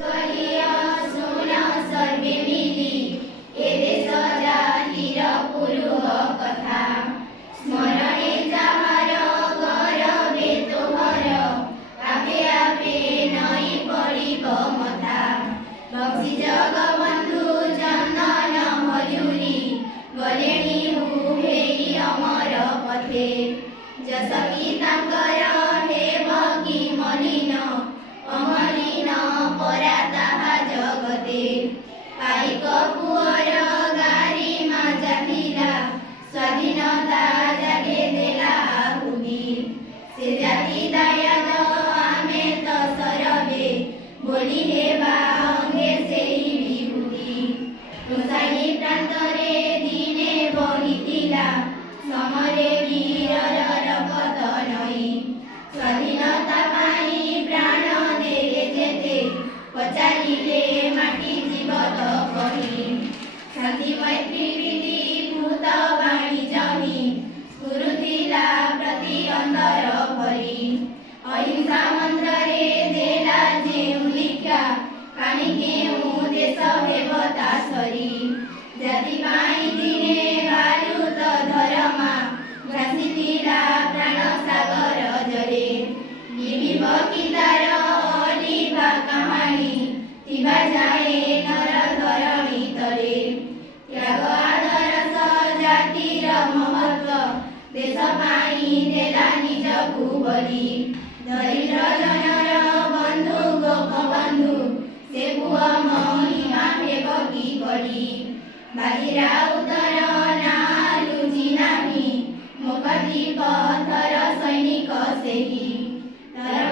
करिय सुन सर्वे मिली ए देश जातिर पुरुष कथा स्मरणे जाहार गरबे तोहर आपे आपे नई पड़िब मथा बक्सी जगबंधु चंदन मयूरी गलेणी हुभेई अमर पथे जस की तांकर हेबकी मलिन अमलिन परा ताहा जगते पाइक पुअर गारिमा जातिला स्वाधीनता जागे देला आहुति से जाति दायाद आमे तो सरबे बोली हेबा अंगे सेई विभूति तुसाई प्रांतरे दिने बहितिला समरे वीरर रपत नई स्वाधीनता पाई प्राण देले जेते पचारिले माटी जीवत कही शांति मैत्री प्रीति भूत बाणी जमी स्फुरुतिला प्रति अंतर भरी अहिंसा मंत्रे देला जेउ लिख्या काणी केउ देश हेबता सरी जाति पाई दिने बारुद धरमा घासितिला प्राण सागर जरे विभकितार अलिभा कहानी थिबा जाए नर धरणी तरे त्याग आदर्श जातिर महत्व देश पाई देला निजकु बलि दरिद्र जनर बंधु गोपबंधु से पुआ महिमा हेबकी करी बाजीरा उतर नालुजी नाही मुखती पथर सैनिक सेही तर